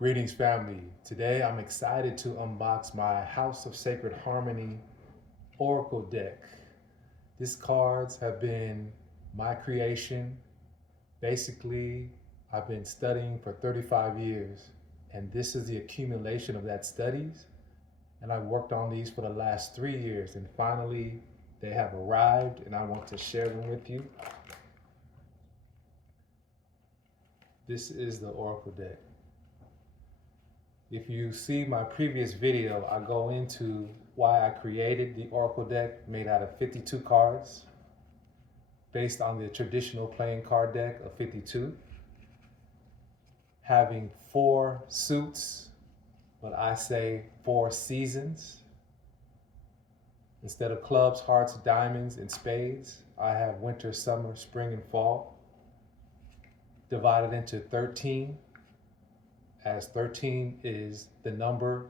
Greetings, family. Today I'm excited to unbox my House of Sacred Harmony Oracle deck. These cards have been my creation. Basically, I've been studying for 35 years, and this is the accumulation of that studies. And I worked on these for the last 3 years, and finally they have arrived, and I want to share them with you. This is the Oracle deck. If you see my previous video, I go into why I created the Oracle deck made out of 52 cards based on the traditional playing card deck of 52, having 4 suits, but I say 4 seasons. Instead of clubs, hearts, diamonds, and spades, I have winter, summer, spring, and fall, divided into 13, as 13 is the number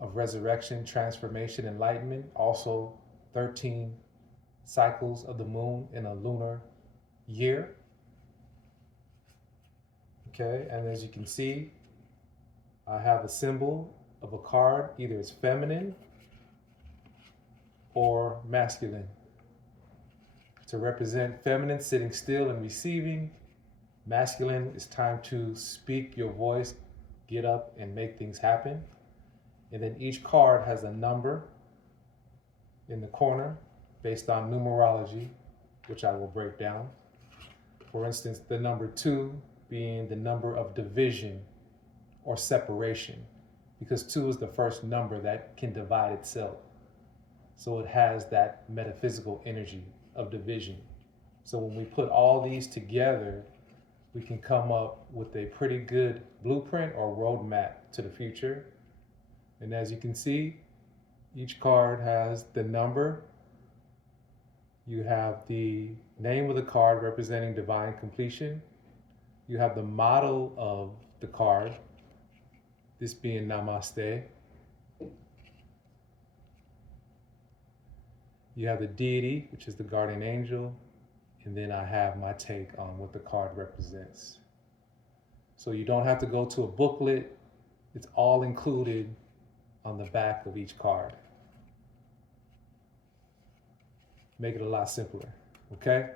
of resurrection, transformation, enlightenment. Also 13 cycles of the moon in a lunar year. Okay, and as you can see, I have a symbol of a card, either it's feminine or masculine. To represent feminine, sitting still and receiving. Masculine is time to speak your voice, get up and make things happen. And then each card has a number in the corner based on numerology, which I will break down. For instance, the number 2 being the number of division or separation, because 2 is the first number that can divide itself. So it has that metaphysical energy of division. So when we put all these together, we can come up with a pretty good blueprint or roadmap to the future. And as you can see, each card has the number. You have the name of the card representing divine completion. You have the model of the card, this being Namaste. You have the deity, which is the guardian angel. And then I have my take on what the card represents. So you don't have to go to a booklet. It's all included on the back of each card. Make it a lot simpler, okay?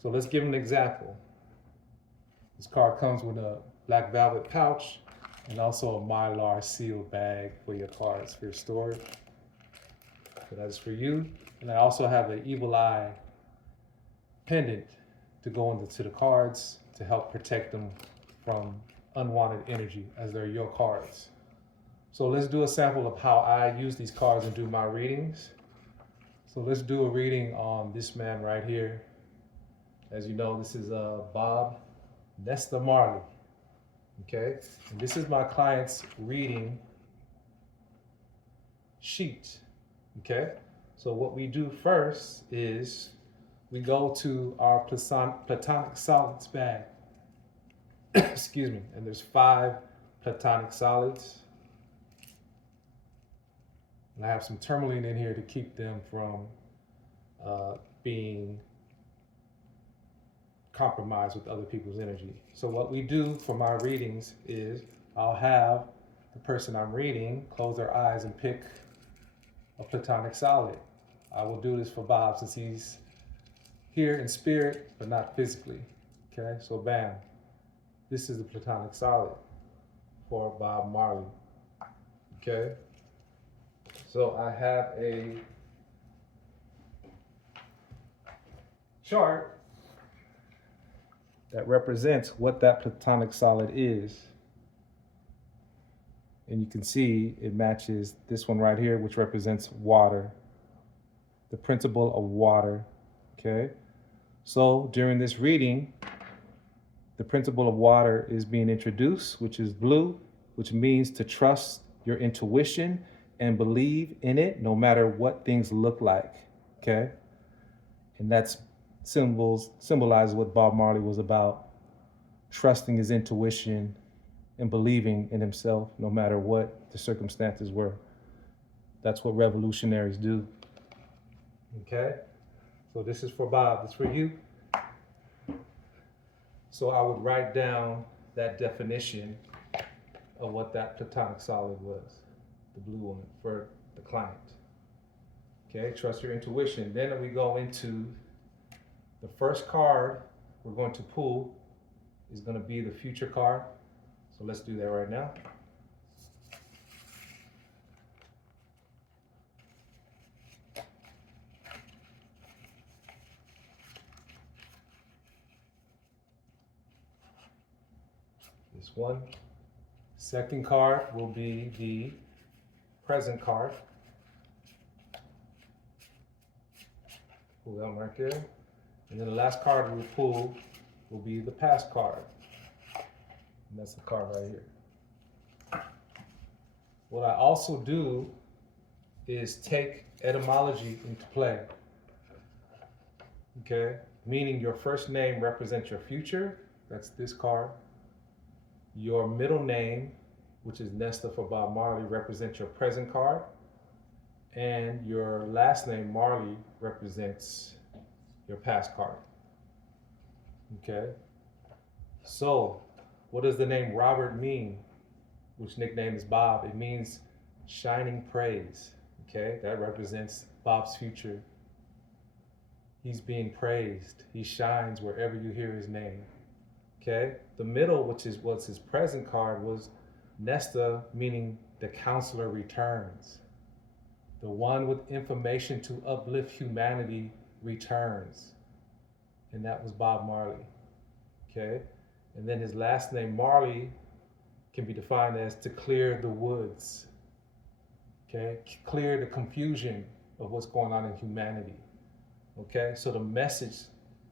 So let's give an example. This card comes with a black velvet pouch and also a Mylar sealed bag for your cards for your storage. So that's for you. And I also have an evil eye pendant to go into the cards to help protect them from unwanted energy, as they're your cards. So let's do a sample of how I use these cards and do my readings. So let's do a reading on this man right here. As you know, this is Bob Nesta Marley. Okay, and this is my client's reading sheet. Okay, so what we do first is we go to our platonic solids bag. Excuse me, and there's 5 platonic solids. And I have some tourmaline in here to keep them from being compromised with other people's energy. So what we do for my readings is I'll have the person I'm reading close their eyes and pick a platonic solid. I will do this for Bob since he's here in spirit, but not physically. Okay, so bam. This is the platonic solid for Bob Marley. Okay, so I have a chart that represents what that platonic solid is. And you can see it matches this one right here, which represents water, the principle of water. Okay, so during this reading, the principle of water is being introduced, which is blue, which means to trust your intuition and believe in it no matter what things look like. Okay, and that's symbolizes what Bob Marley was about, trusting his intuition and believing in himself no matter what the circumstances were. That's what revolutionaries do. Okay, so this is for Bob, this is for you. So I would write down that definition of what that platonic solid was, the blue one for the client. Okay, trust your intuition. Then we go into the first card we're going to pull is going to be the future card. So let's do that right now. This one. Second card will be the present card. Pull that one right there. And then the last card we'll pull will be the past card. And that's the card right here. What I also do is take etymology into play. Okay? Meaning your first name represents your future. That's this card. Your middle name, which is Nesta for Bob Marley, represents your present card. And your last name, Marley, represents your past card. Okay? So, what does the name Robert mean? Which nickname is Bob? It means shining praise. Okay? That represents Bob's future. He's being praised. He shines wherever you hear his name. Okay? The middle, which is what's his present card, was Nesta, meaning the counselor returns. The one with information to uplift humanity returns. And that was Bob Marley. Okay? And then his last name, Marley, can be defined as to clear the woods. Okay? Clear the confusion of what's going on in humanity. Okay? So the message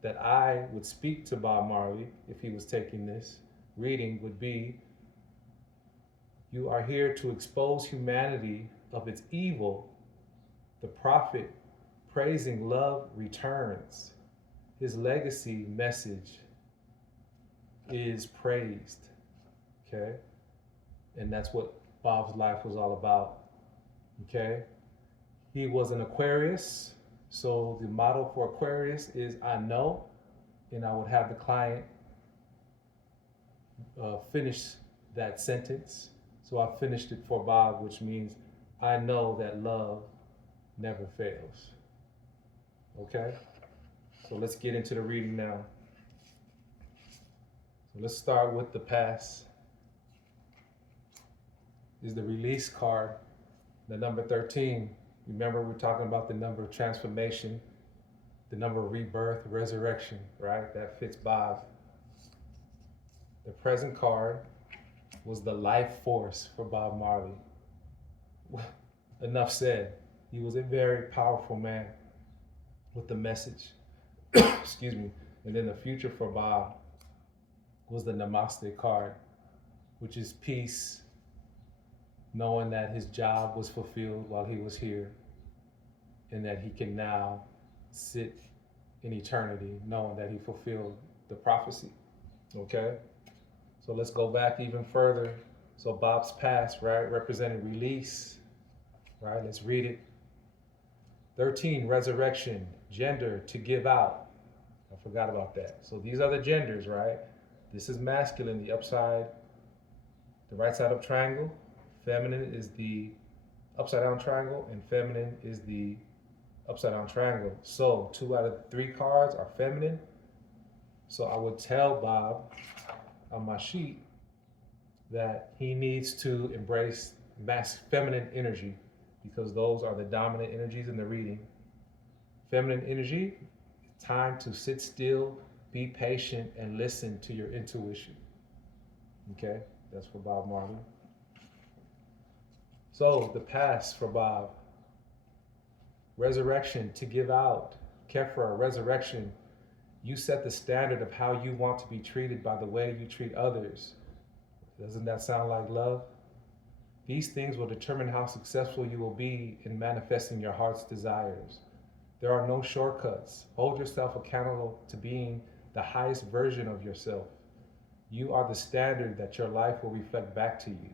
that I would speak to Bob Marley, if he was taking this reading, would be, you are here to expose humanity of its evil. The prophet praising love returns. His legacy message is praised. Okay? And that's what Bob's life was all about. Okay? He was an Aquarius. So the motto for Aquarius is I know, and I would have the client finish that sentence. So I finished it for Bob, which means I know that love never fails. Okay? So let's get into the reading now. So let's start with the past. Is the release card, the number 13. Remember, we're talking about the number of transformation, the number of rebirth, resurrection, right? That fits Bob. The present card was the life force for Bob Marley. Enough said. He was a very powerful man with the message. Excuse me. And then the future for Bob was the Namaste card, which is peace, knowing that his job was fulfilled while he was here, and that he can now sit in eternity knowing that he fulfilled the prophecy. Okay? So let's go back even further. So Bob's past, right, represented release. Right, let's read it. 13, resurrection, gender, to give out. I forgot about that. So these are the genders, right? This is masculine, the upside, the right side up triangle. Feminine is the upside down triangle, and feminine is the upside down triangle. So 2 out of 3 cards are feminine. So I would tell Bob on my sheet that he needs to embrace feminine energy, because those are the dominant energies in the reading. Feminine energy, time to sit still, be patient, and listen to your intuition. Okay, that's for Bob Marley. So the past for Bob. Resurrection, to give out. Kefra, resurrection. You set the standard of how you want to be treated by the way you treat others. Doesn't that sound like love? These things will determine how successful you will be in manifesting your heart's desires. There are no shortcuts. Hold yourself accountable to being the highest version of yourself. You are the standard that your life will reflect back to you.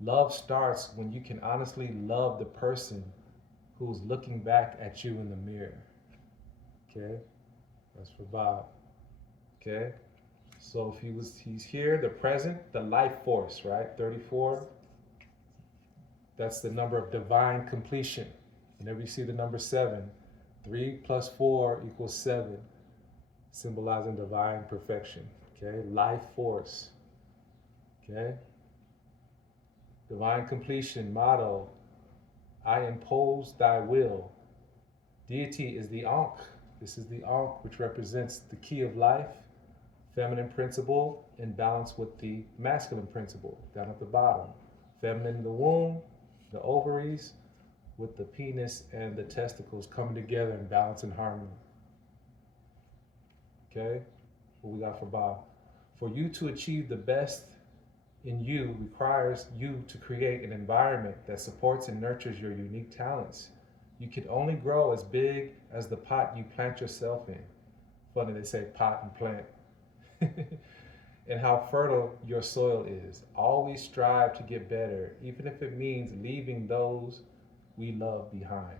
Love starts when you can honestly love the person who's looking back at you in the mirror. Okay? That's for Bob. Okay? So if he's here, the present, the life force, right? 34. That's the number of divine completion. Whenever you see the number 7, 3 plus 4 equals 7, symbolizing divine perfection. Okay, life force. Okay, divine completion motto: I impose thy will. Deity is the Ankh. This is the Ankh, which represents the key of life, feminine principle, in balance with the masculine principle down at the bottom. Feminine, the womb, the ovaries, with the penis and the testicles coming together in balance and harmony. Okay, what we got for Bob? For you to achieve the best in you requires you to create an environment that supports and nurtures your unique talents. You can only grow as big as the pot you plant yourself in. Funny they say pot and plant. And how fertile your soil is. Always strive to get better, even if it means leaving those we love behind.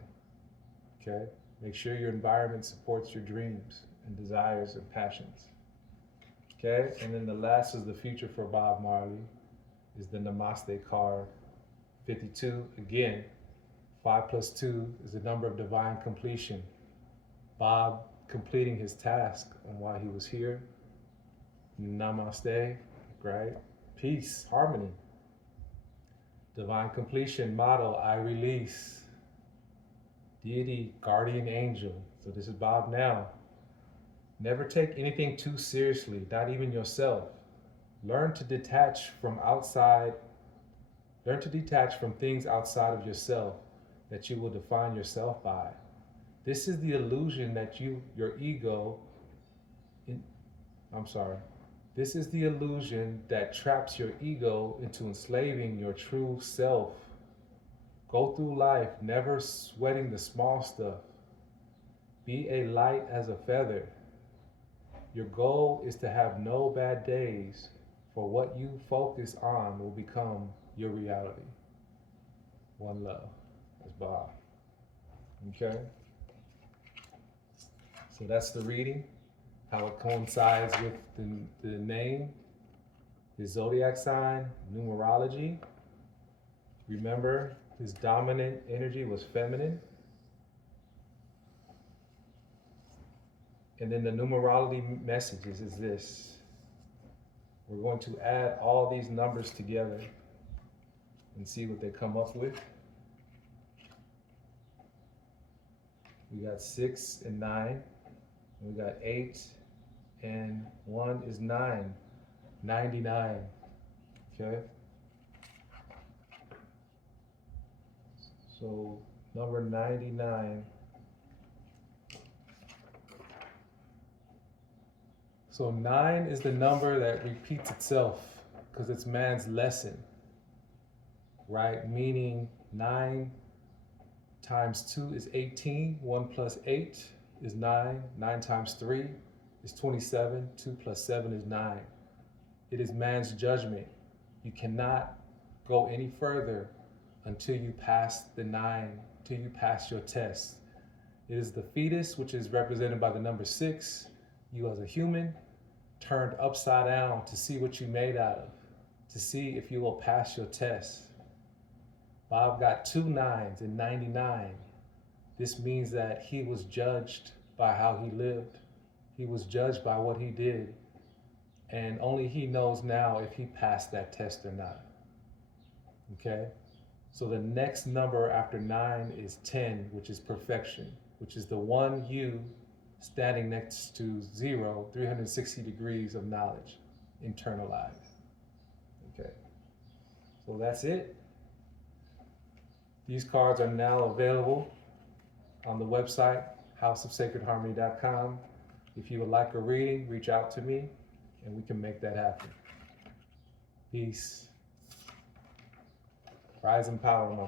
Okay? Make sure your environment supports your dreams and desires and passions. Okay? And then the last is the future for Bob Marley, is the Namaste card. 52, again, 5 plus 2 is the number of divine completion. Bob completing his task on why he was here. Namaste, right? Peace, harmony. Divine completion motto: I release. Deity, guardian angel. So this is Bob now. Never take anything too seriously, not even yourself. Learn to detach from things outside of yourself that you will define yourself by. This is the illusion that This is the illusion that traps your ego into enslaving your true self. Go through life never sweating the small stuff. Be a light as a feather. Your goal is to have no bad days, for what you focus on will become your reality. One love. That's Bob. Okay? So that's the reading, how it coincides with the name, his zodiac sign, numerology. Remember, his dominant energy was feminine. And then the numerology messages is this. We're going to add all these numbers together and see what they come up with. We got 6 and 9. We got 8 and 1 is 9. 99. Okay? So number 99. So 9 is the number that repeats itself because it's man's lesson, right? Meaning 9 times 2 is 18. 1 plus 8 is 9. 9 times 3 is 27. 2 plus 7 is 9. It is man's judgment. You cannot go any further until you pass the 9, until you pass your test. It is the fetus, which is represented by the number 6, you as a human, turned upside down to see what you made out of, to see if you will pass your test. Bob got 2 9s in 99. This means that he was judged by how he lived. He was judged by what he did. And only he knows now if he passed that test or not. Okay? So the next number after 9 is 10, which is perfection, which is the one you standing next to 0, 360 degrees of knowledge, internalized. Okay, so that's it. These cards are now available on the website, houseofsacredharmony.com. If you would like a reading, reach out to me and we can make that happen. Peace. Rise in power, Mama.